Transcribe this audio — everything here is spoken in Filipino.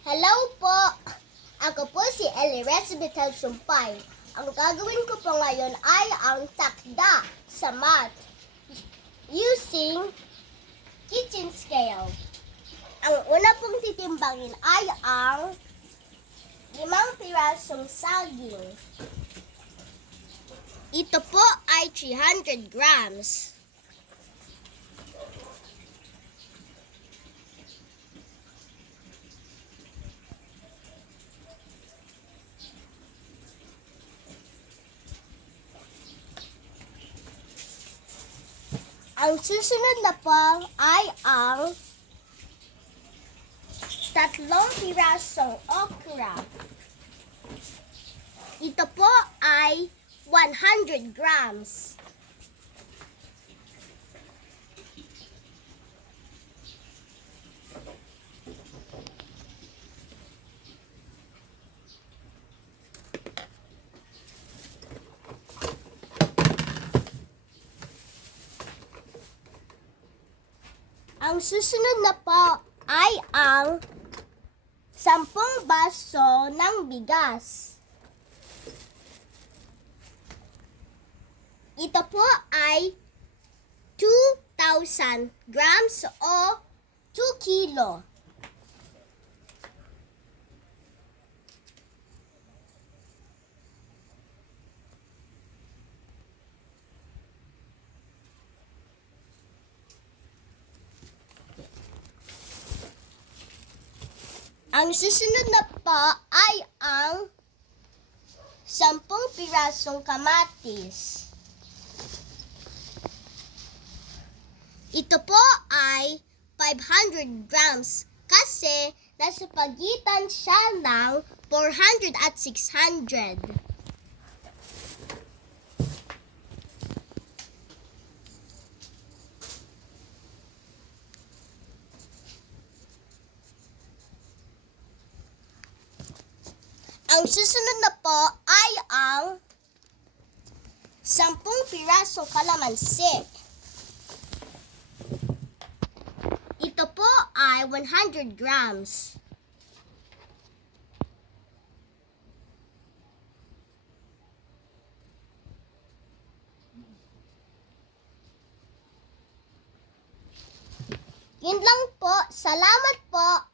Hello po! Ako po si Elires Betel Sumpay. Ang gagawin ko po ngayon ay ang takda sa math using kitchen scale. Ang una pong titimbangin ay ang 5 pirasong saging. Ito po ay 300 grams. Ang susunod na po ay ang 3 pirasong okra. Ito po ay 100 grams. Ang susunod na po ay ang 10 baso ng bigas. Ito po ay 2,000 grams o 2 kilo. Ang susunod na po ay ang 10 pirasong kamatis. Ito po ay 500 grams kasi nasa pagitan siya ng 400 at 600. Ang susunod na po ay ang 10 pirasong kalamansi. Ito po ay 100 grams. Yun lang po. Salamat po.